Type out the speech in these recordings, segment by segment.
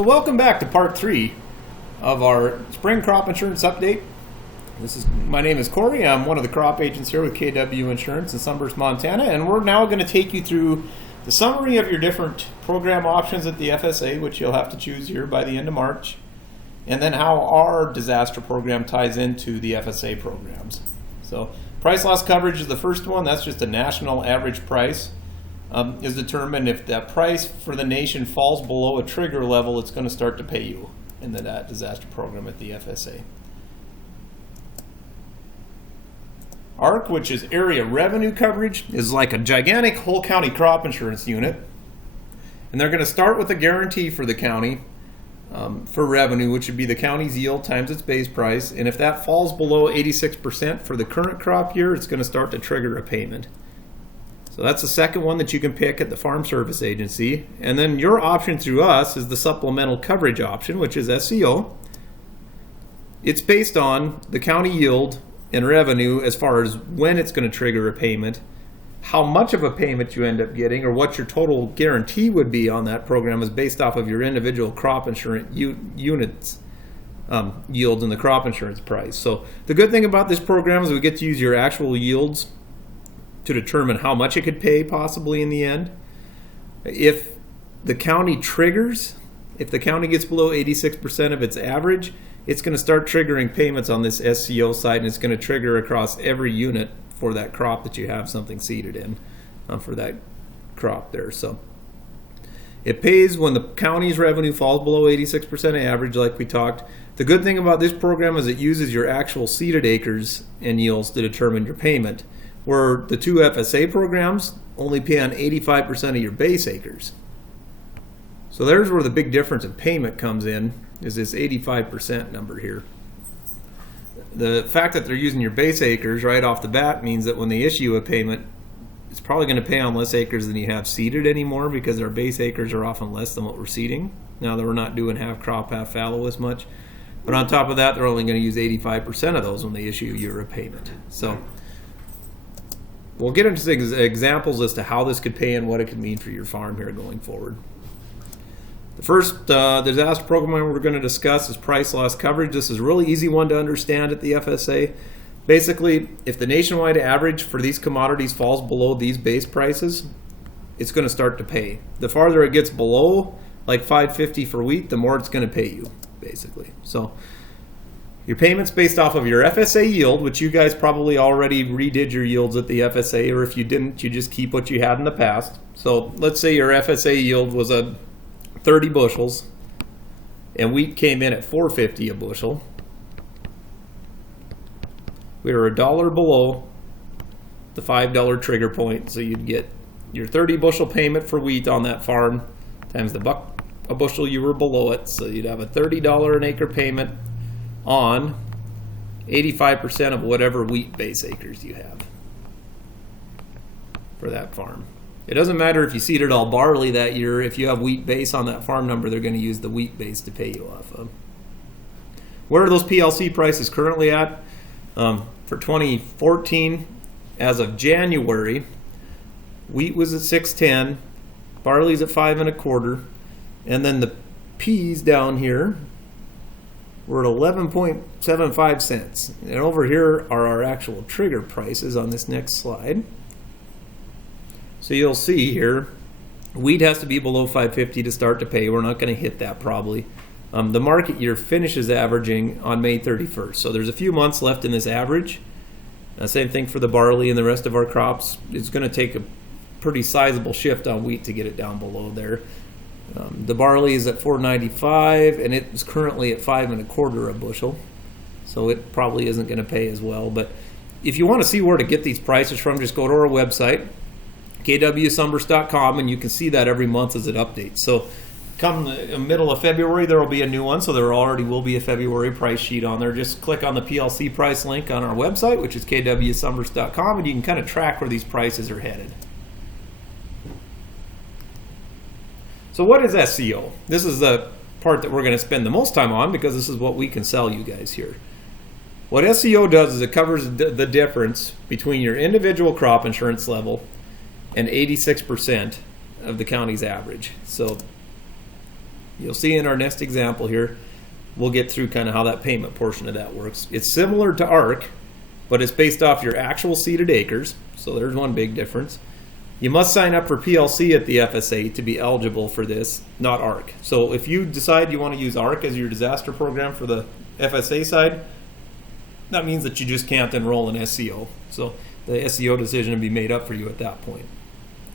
Welcome back to part 3 of our spring crop insurance update. My name is Corey. I'm one of the crop agents here with SCO Insurance in Sunburst, Montana, and we're now going to take you through the summary of your different program options at the FSA, which you'll have to choose here by the end of March, and then how our disaster program ties into the FSA programs. So price loss coverage is the first one. That's just a national average price. Is determined if that price for the nation falls below a trigger level, it's going to start to pay you in that disaster program at the FSA. ARC, which is area revenue coverage, is like a gigantic whole county crop insurance unit, and they're going to start with a guarantee for the county for revenue, which would be the county's yield times its base price, and if that falls below 86% for the current crop year, it's going to start to trigger a payment. So that's the second one that you can pick at the Farm Service Agency. And then your option through us is the supplemental coverage option, which is SEO. It's based on the county yield and revenue as far as when it's going to trigger a payment, how much of a payment you end up getting, or what your total guarantee would be on that program is based off of your individual crop insurance units yields and the crop insurance price. So the good thing about this program is we get to use your actual yields to determine how much it could pay possibly in the end. If the county triggers, if the county gets below 86% of its average, it's going to start triggering payments on this SCO side, and it's going to trigger across every unit for that crop that you have something seeded in for that crop there. So it pays when the county's revenue falls below 86% of average, like we talked. The good thing about this program is it uses your actual seeded acres and yields to determine your payment, where the two FSA programs only pay on 85% of your base acres. So there's where the big difference in payment comes in, is this 85% number here. The fact that they're using your base acres right off the bat means that when they issue a payment, it's probably going to pay on less acres than you have seeded anymore, because our base acres are often less than what we're seeding, now that we're not doing half crop, half fallow as much. But on top of that, they're only going to use 85% of those when they issue you a payment. So we'll get into examples as to how this could pay and what it could mean for your farm here going forward. The first disaster program we're going to discuss is price loss coverage. This is a really easy one to understand at the FSA. Basically, if the nationwide average for these commodities falls below these base prices, it's going to start to pay. The farther it gets below, like $5.50 for wheat, the more it's going to pay you, basically. So your payments based off of your FSA yield, which you guys probably already redid your yields at the FSA, or if you didn't, you just keep what you had in the past. So let's say your FSA yield was a 30 bushels and wheat came in at $4.50 a bushel. We were $1 below the $5 trigger point, so you'd get your 30 bushel payment for wheat on that farm times the buck a bushel you were below it, so you'd have a $30 an acre payment on 85% of whatever wheat base acres you have for that farm. It doesn't matter if you seeded all barley that year. If you have wheat base on that farm number, they're going to use the wheat base to pay you off of. Where are those PLC prices currently at? For 2014, as of January, wheat was at $6.10, barley's at $5.25, and then the peas down here we're at 11.75 cents. And over here are our actual trigger prices on this next slide. So you'll see here, wheat has to be below $5.50 to start to pay. We're not going to hit that probably. The market year finishes averaging on May 31st. So there's a few months left in this average. Same thing for the barley and the rest of our crops. It's going to take a pretty sizable shift on wheat to get it down below there. The barley is at $4.95, and it is currently at $5.25 a bushel, so it probably isn't going to pay as well. But if you want to see where to get these prices from, just go to our website, kwsunburst.com, and you can see that every month as it updates. So come the middle of February, there will be a new one, so there already will be a February price sheet on there. Just click on the PLC price link on our website, which is kwsunburst.com, and you can kind of track where these prices are headed. So what is SEO? This is the part that we're going to spend the most time on, because this is what we can sell you guys here. What SEO does is it covers the difference between your individual crop insurance level and 86% of the county's average. So You'll see in our next example here, we'll get through kind of how that payment portion of that works. It's similar to ARC, but it's based off your actual seeded acres. So there's one big difference. You must sign up for PLC at the FSA to be eligible for this, not ARC. So if you decide you want to use ARC as your disaster program for the FSA side, that means that you just can't enroll in SEO. So the SEO decision will be made up for you at that point.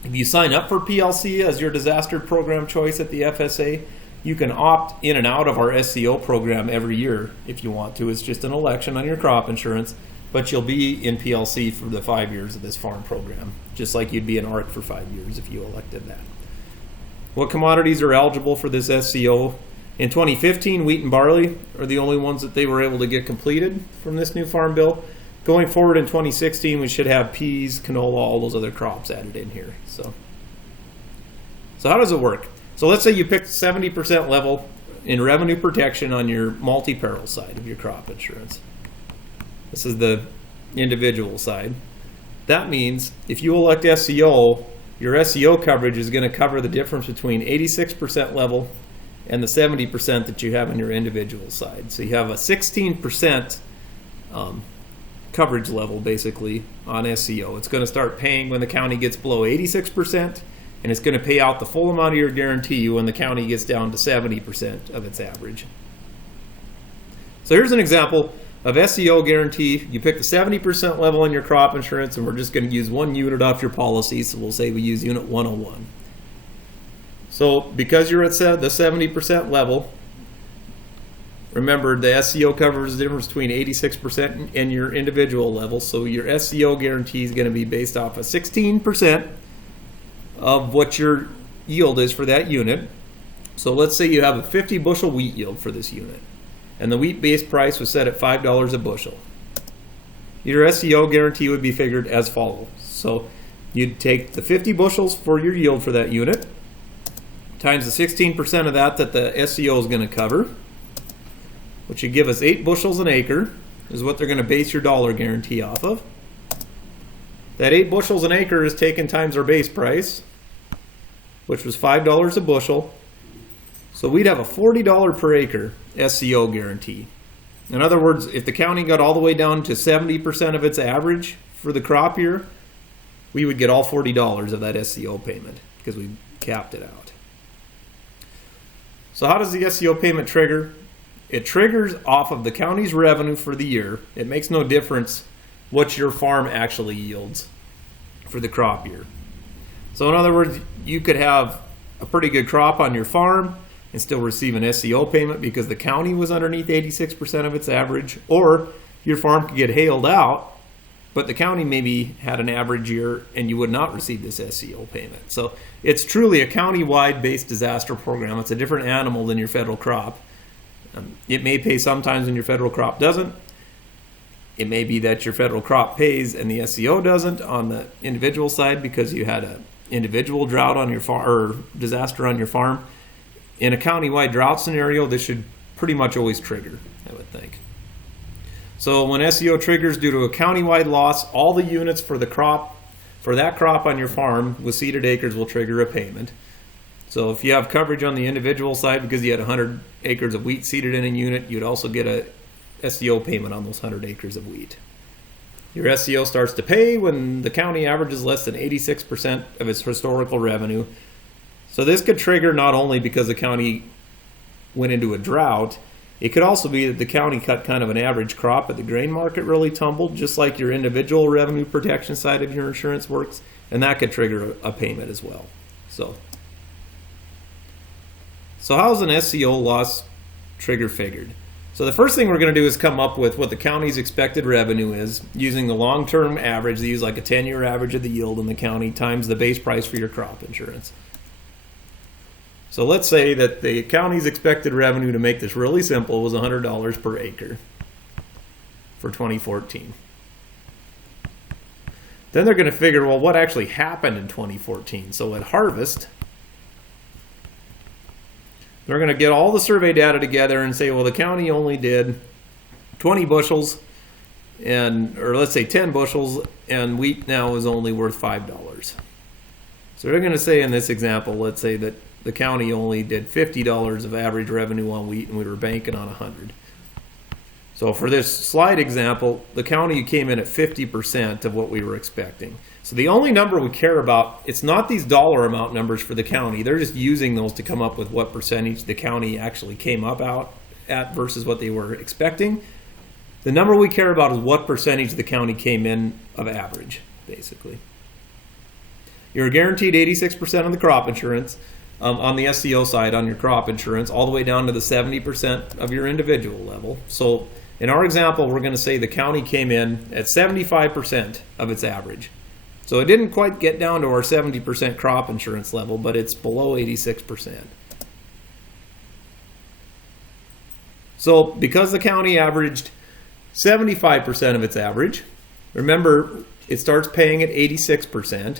If you sign up for PLC as your disaster program choice at the FSA, you can opt in and out of our SEO program every year if you want to. It's just an election on your crop insurance, but you'll be in PLC for the 5 years of this farm program, just like you'd be in ARC for 5 years if you elected that. What commodities are eligible for this SEO? In 2015, wheat and barley are the only ones that they were able to get completed from this new farm bill. Going forward in 2016, we should have peas, canola, all those other crops added in here. So how does it work? So let's say you picked 70% level in revenue protection on your multi-peril side of your crop insurance. This is the individual side. That means if you elect SEO, your SEO coverage is going to cover the difference between 86% level and the 70% that you have on your individual side. So you have a 16% coverage level basically on SEO. It's going to start paying when the county gets below 86%, and it's going to pay out the full amount of your guarantee when the county gets down to 70% of its average. So here's an example of SEO guarantee. You pick the 70% level on your crop insurance, and we're just going to use one unit off your policy. So we'll say we use unit 101. So because you're at the 70% level, remember the SEO covers the difference between 86% and your individual level. So your SEO guarantee is going to be based off of 16% of what your yield is for that unit. So let's say you have a 50 bushel wheat yield for this unit, and the wheat base price was set at $5 a bushel. Your SEO guarantee would be figured as follows. So you'd take the 50 bushels for your yield for that unit, times the 16% of that the SEO is going to cover, which would give us 8 bushels an acre, is what they're going to base your dollar guarantee off of. That 8 bushels an acre is taken times our base price, which was $5 a bushel. So we'd have a $40 per acre SEO guarantee. In other words, if the county got all the way down to 70% of its average for the crop year, we would get all $40 of that SEO payment because we capped it out. So how does the SEO payment trigger? It triggers off of the county's revenue for the year. It makes no difference what your farm actually yields for the crop year. So in other words, you could have a pretty good crop on your farm and still receive an SEO payment because the county was underneath 86% of its average, or your farm could get hailed out, but the county maybe had an average year and you would not receive this SEO payment. So it's truly a county-wide based disaster program. It's a different animal than your federal crop. It may pay sometimes when your federal crop doesn't. It may be that your federal crop pays and the SEO doesn't on the individual side because you had an individual drought on your farm or disaster on your farm. In a county-wide drought scenario, this should pretty much always trigger, I would think. So when SEO triggers due to a county-wide loss, all the units for the crop, for that crop on your farm with seeded acres will trigger a payment. So if you have coverage on the individual side because you had 100 acres of wheat seeded in a unit, you'd also get a SEO payment on those 100 acres of wheat. Your SEO starts to pay when the county averages less than 86% of its historical revenue. So this could trigger not only because the county went into a drought, it could also be that the county cut kind of an average crop, but the grain market really tumbled, just like your individual revenue protection side of your insurance works, and that could trigger a payment as well. So how's an SEO loss trigger figured? So the first thing we're going to do is come up with what the county's expected revenue is using the long-term average. They use like a 10-year average of the yield in the county times the base price for your crop insurance. So let's say that the county's expected revenue, to make this really simple, was $100 per acre for 2014. Then they're going to figure, well, what actually happened in 2014? So at harvest, they're going to get all the survey data together and say, well, the county only did 20 bushels, or let's say 10 bushels, and wheat now is only worth $5. So they're going to say in this example, let's say that the county only did $50 of average revenue on wheat, and we were banking on 100. So for this slide example, the county came in at 50% of what we were expecting. So the only number we care about, it's not these dollar amount numbers for the county. They're just using those to come up with what percentage the county actually came up out at versus what they were expecting. The number we care about is what percentage the county came in of average, basically. You're guaranteed 86% of the crop insurance on the SEO side on your crop insurance, all the way down to the 70% of your individual level. So in our example, we're going to say the county came in at 75% of its average. So it didn't quite get down to our 70% crop insurance level, but it's below 86%. So because the county averaged 75% of its average, remember it starts paying at 86%.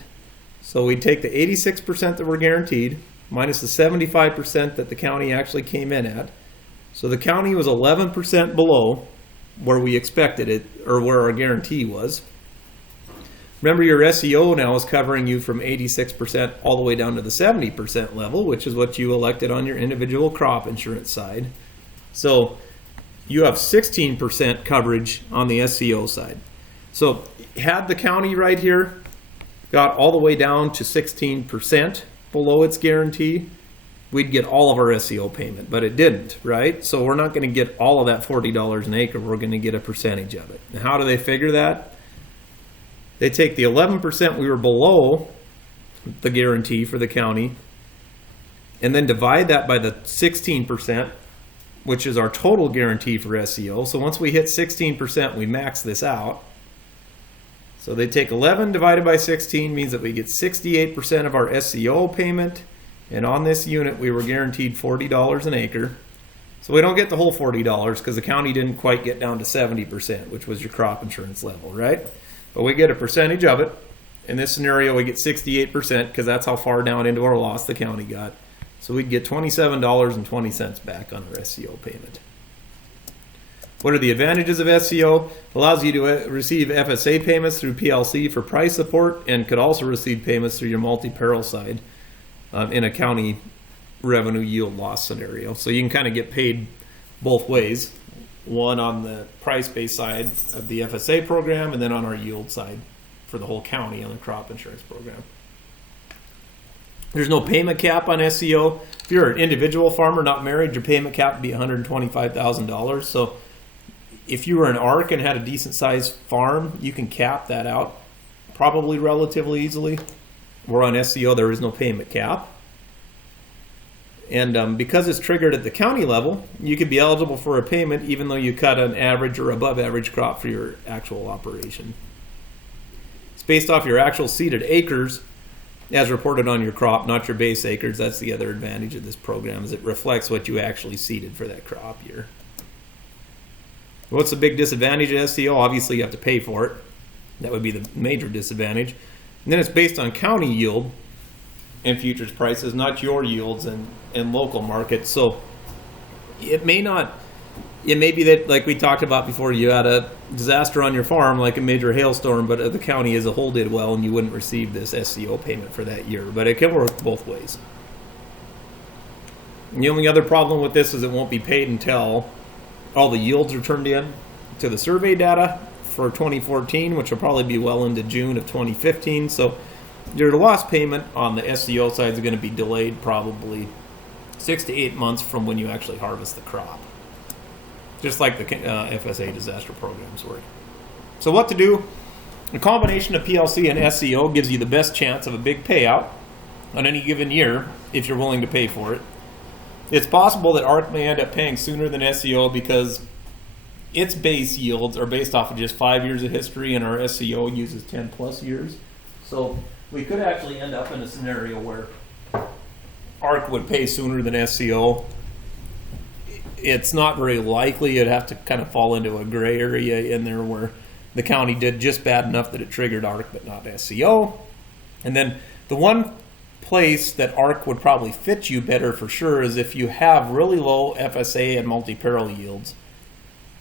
So we take the 86% that we're guaranteed minus the 75% that the county actually came in at. So the county was 11% below where we expected it, or where our guarantee was. Remember, your SEO now is covering you from 86% all the way down to the 70% level, which is what you elected on your individual crop insurance side. So you have 16% coverage on the SEO side. So had the county right here got all the way down to 16% below its guarantee, we'd get all of our SEO payment, but it didn't, right? So we're not going to get all of that $40 an acre. We're going to get a percentage of it. And how do they figure that? They take the 11% we were below the guarantee for the county and then divide that by the 16%, which is our total guarantee for SEO. So once we hit 16%, we max this out. So they take 11 divided by 16 means that we get 68% of our SEO payment. And on this unit, we were guaranteed $40 an acre. So we don't get the whole $40 because the county didn't quite get down to 70%, which was your crop insurance level, right? But we get a percentage of it. In this scenario, we get 68% because that's how far down into our loss the county got. So we'd get $27.20 back on our SEO payment. What are the advantages of SEO? It allows you to receive FSA payments through PLC for price support, and could also receive payments through your multi-peril side in a county revenue yield loss scenario. So you can kind of get paid both ways. One on the price-based side of the FSA program, and then on our yield side for the whole county on the crop insurance program. There's no payment cap on SEO. If you're an individual farmer not married, your payment cap would be $125,000. So if you were an ARC and had a decent sized farm, you can cap that out probably relatively easily. Where on SEO, there is no payment cap. And because it's triggered at the county level, you could be eligible for a payment even though you cut an average or above average crop for your actual operation. It's based off your actual seeded acres as reported on your crop, not your base acres. That's the other advantage of this program, is it reflects what you actually seeded for that crop year. What's the big disadvantage of SEO? Obviously, you have to pay for it. That would be the major disadvantage. And then it's based on county yield and futures prices, not your yields and local markets. So it may be that, like we talked about before, you had a disaster on your farm, like a major hailstorm, but the county as a whole did well, and you wouldn't receive this SEO payment for that year. But it can work both ways. And the only other problem with this is it won't be paid until all the yields are turned in to the survey data for 2014, which will probably be well into June of 2015. So your loss payment on the SEO side is going to be delayed probably 6 to 8 months from when you actually harvest the crop, just like the FSA disaster programs work. So what to do? A combination of PLC and SEO gives you the best chance of a big payout on any given year if you're willing to pay for it. It's possible that ARC may end up paying sooner than SEO because its base yields are based off of just 5 years of history, and our SEO uses 10 plus years. So we could actually end up in a scenario where ARC would pay sooner than SEO. It's not very likely. It'd have to kind of fall into a gray area in there where the county did just bad enough that it triggered ARC but not SEO. And then the one place that ARC would probably fit you better for sure is if you have really low FSA and multi-peril yields,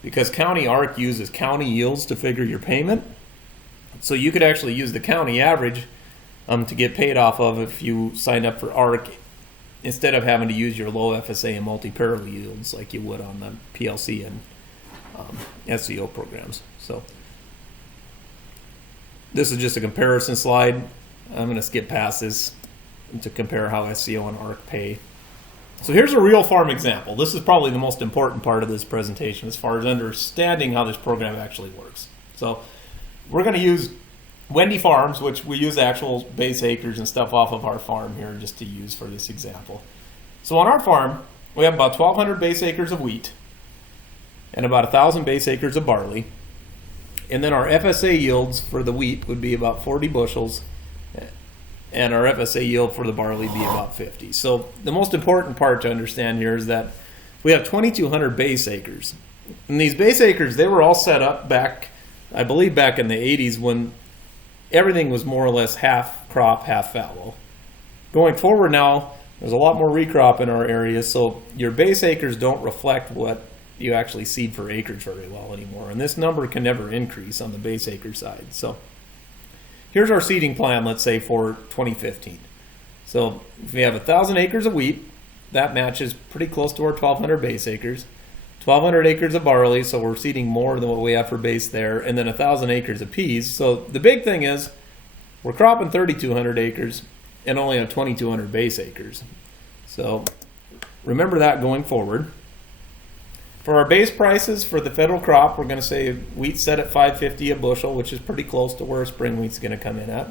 because county ARC uses county yields to figure your payment. So you could actually use the county average to get paid off of if you signed up for ARC instead of having to use your low FSA and multi-parallel yields like you would on the PLC and SEO programs. So this is just a comparison slide. I'm going to skip past this to compare how SEO and ARC pay. So here's a real farm example. This is probably the most important part of this presentation as far as understanding how this program actually works. So we're going to use Wendy Farms, which we use actual base acres and stuff off of our farm here just to use for this example. So on our farm, we have about 1,200 base acres of wheat and about 1,000 base acres of barley. And then our FSA yields for the wheat would be about 40 bushels, and our FSA yield for the barley be about 50. So the most important part to understand here is that we have 2,200 base acres. And these base acres, they were all set up back, I believe back in the 80s when everything was more or less half crop, half fallow. Going forward now, there's a lot more recrop in our area, so your base acres don't reflect what you actually seed for acreage very well anymore. And this number can never increase on the base acre side. So here's our seeding plan, let's say for 2015. So if we have 1,000 acres of wheat, that matches pretty close to our 1,200 base acres. 1,200 acres of barley, so we're seeding more than what we have for base there, and then 1,000 acres of peas. So the big thing is we're cropping 3,200 acres and only have 2,200 base acres. So remember that going forward. For our base prices for the federal crop, we're going to say wheat set at $5.50 a bushel, which is pretty close to where spring wheat's going to come in at.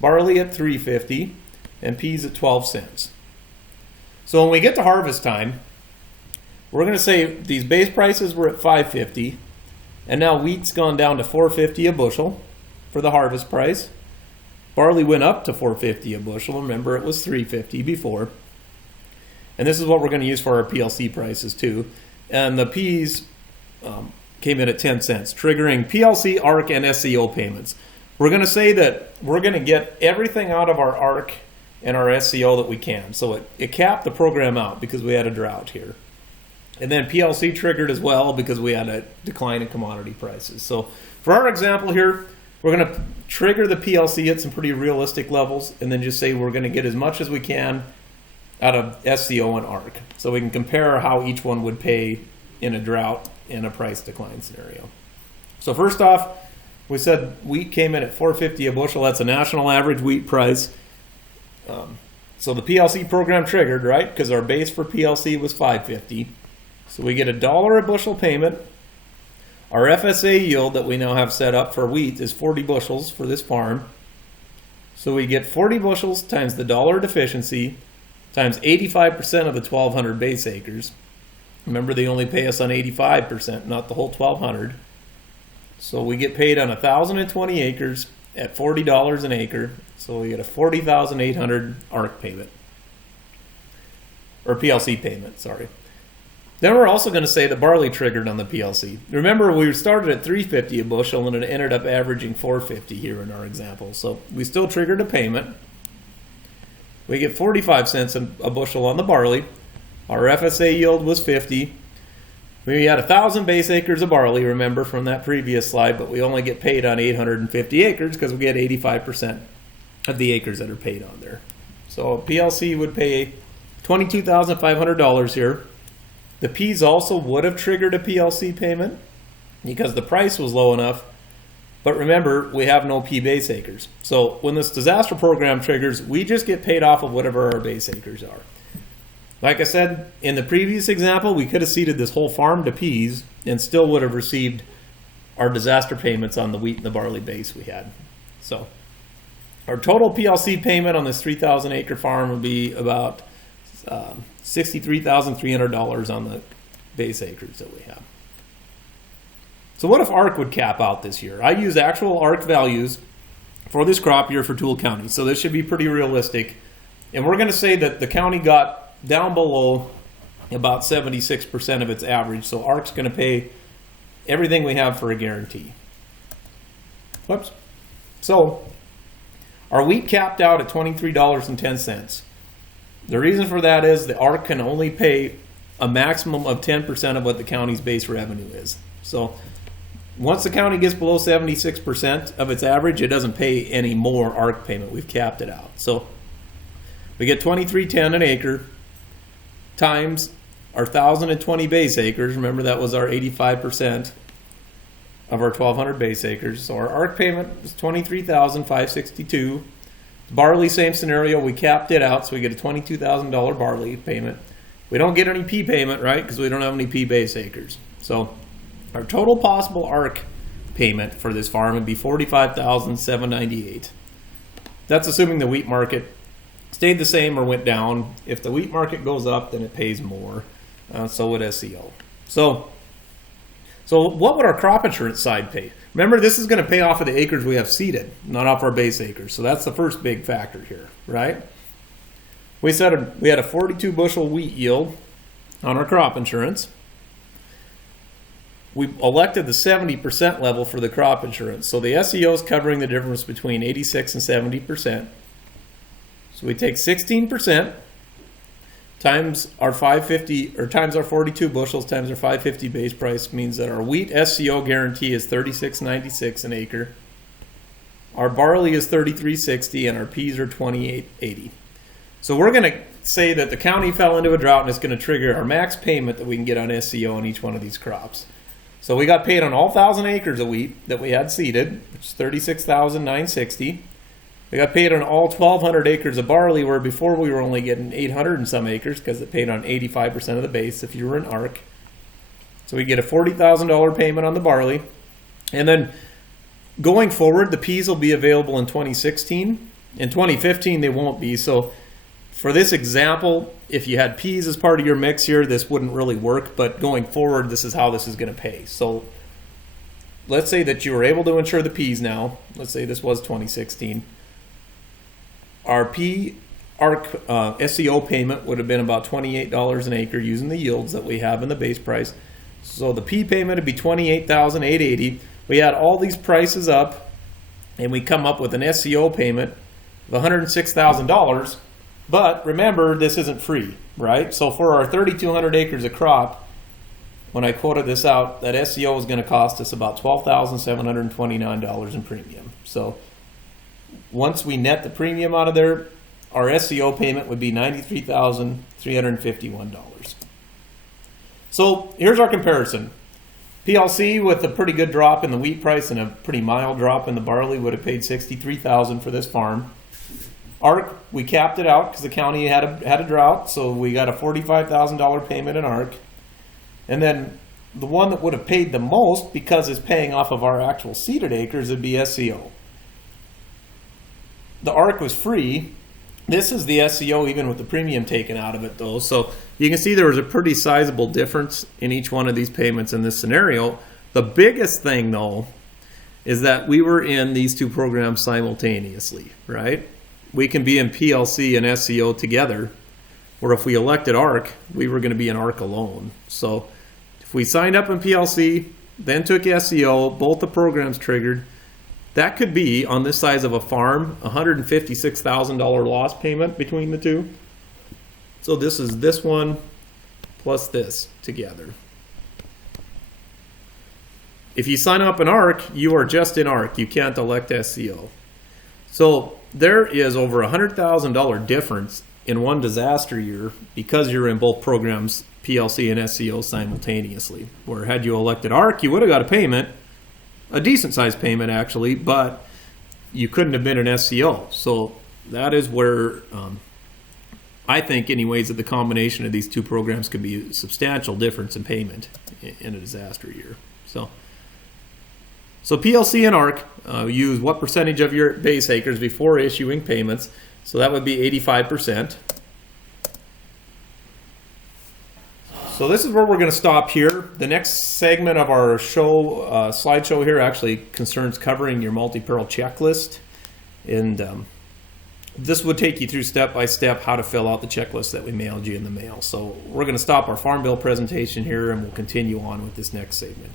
Barley at $3.50 and peas at 12 cents. So when we get to harvest time, we're going to say these base prices were at $5.50, and now wheat's gone down to $4.50 a bushel for the harvest price. Barley went up to $4.50 a bushel. Remember, it was $3.50 before. And this is what we're going to use for our PLC prices too. And the peas came in at 10 cents, triggering PLC, ARC, and SEO payments. We're going to say that we're going to get everything out of our ARC and our SEO that we can. So it capped the program out because we had a drought here. And then PLC triggered as well because we had a decline in commodity prices. So for our example here, we're going to trigger the PLC at some pretty realistic levels and then just say we're going to get as much as we can out of SEO and ARC. So we can compare how each one would pay in a drought and a price decline scenario. So first off, we said wheat came in at $4.50 a bushel. That's a national average wheat price. So the PLC program triggered, right? Because our base for PLC was $5.50. So we get $1 a bushel payment. Our FSA yield that we now have set up for wheat is 40 bushels for this farm. So we get 40 bushels times the $1 deficiency times 85% of the 1,200 base acres. Remember, they only pay us on 85%, not the whole 1,200. So we get paid on 1,020 acres at $40 an acre. So we get a $40,800 ARC payment. Or PLC payment, sorry. Then we're also going to say that barley triggered on the PLC. Remember, we started at $3.50 a bushel and it ended up averaging $4.50 here in our example. So we still triggered a payment. We get 45 cents a bushel on the barley. Our FSA yield was 50. We had 1,000 base acres of barley, remember, from that previous slide, but we only get paid on 850 acres because we get 85% of the acres that are paid on there. So PLC would pay $22,500 here. The peas also would have triggered a PLC payment because the price was low enough. But remember, we have no P base acres. So when this disaster program triggers, we just get paid off of whatever our base acres are. Like I said, in the previous example, we could have seeded this whole farm to peas and still would have received our disaster payments on the wheat and the barley base we had. So our total PLC payment on this 3,000 acre farm would be about $63,300 on the base acres that we have. So what if ARC would cap out this year? I use actual ARC values for this crop year for Toole County, so this should be pretty realistic. And we're going to say that the county got down below about 76% of its average, so ARC's going to pay everything we have for a guarantee. Whoops. So our wheat capped out at $23.10. The reason for that is the ARC can only pay a maximum of 10% of what the county's base revenue is. So once the county gets below 76% of its average, it doesn't pay any more ARC payment. We've capped it out. So We get 2310 an acre times our 1,020 base acres. Remember, that was our 85% of our 1,200 base acres. So our ARC payment was $23,562. Barley, same scenario. We capped it out, so we get a $22,000 barley payment. We don't get any P payment, right? Because we don't have any P base acres. So our total possible ARC payment for this farm would be $45,798. That's assuming the wheat market stayed the same or went down. If the wheat market goes up, then it pays more. So would SEO. So what would our crop insurance side pay? Remember, this is going to pay off of the acres we have seeded, not off our base acres. So that's the first big factor here, right? We said we had a 42 bushel wheat yield on our crop insurance. We elected the 70% level for the crop insurance. So the SEO is covering the difference between 86 and 70%. So we take 16% times our 550, or times our 42 bushels times our 550 base price, means that our wheat SEO guarantee is $36.96 an acre. Our barley is $33.60 and our peas are $28.80. So we're going to say that the county fell into a drought and it's going to trigger our max payment that we can get on SEO on each one of these crops. So we got paid on all 1,000 acres of wheat that we had seeded, which is $36,960. We got paid on all 1,200 acres of barley, where before we were only getting 800 and some acres because it paid on 85% of the base if you were an ARC. So we get a $40,000 payment on the barley. And then going forward, the peas will be available in 2016. In 2015, they won't be. So for this example, if you had peas as part of your mix here, this wouldn't really work. But going forward, this is how this is going to pay. So let's say that you were able to insure the peas now. Let's say this was 2016. Our ARC SEO payment would have been about $28 an acre using the yields that we have in the base price. So the P payment would be $28,880. We add all these prices up and we come up with an SEO payment of $106,000. But remember, this isn't free, right? So for our 3,200 acres of crop, when I quoted this out, that SEO is going to cost us about $12,729 in premium. So once we net the premium out of there, our SEO payment would be $93,351. So here's our comparison. PLC, with a pretty good drop in the wheat price and a pretty mild drop in the barley, would have paid $63,000 for this farm. ARC, we capped it out because the county had a drought, so we got a $45,000 payment in ARC. And then the one that would have paid the most, because it's paying off of our actual seeded acres, would be SEO. The ARC was free. This is the SEO even with the premium taken out of it, though. So you can see there was a pretty sizable difference in each one of these payments in this scenario. The biggest thing, though, is that we were in these two programs simultaneously, right? We can be in PLC and SEO together, where if we elected ARC, we were going to be in ARC alone. So if we signed up in PLC, then took SEO, both the programs triggered, that could be, on this size of a farm, $156,000 loss payment between the two. So this is this one plus this together. If you sign up in ARC, you are just in ARC. You can't elect SEO. So there is over $100,000 difference in one disaster year because you're in both programs, PLC and SEO, simultaneously. Where had you elected ARC, you would have got a payment, a decent sized payment actually, but you couldn't have been an SEO. So that is where I think anyways that the combination of these two programs could be a substantial difference in payment in a disaster year. So PLC and ARC use what percentage of your base acres before issuing payments. So that would be 85%. So this is where we're going to stop here. The next segment of our show, slideshow here, actually concerns covering your multi-barrel checklist. And this would take you through step by step how to fill out the checklist that we mailed you in the mail. So we're going to stop our Farm Bill presentation here and we'll continue on with this next segment.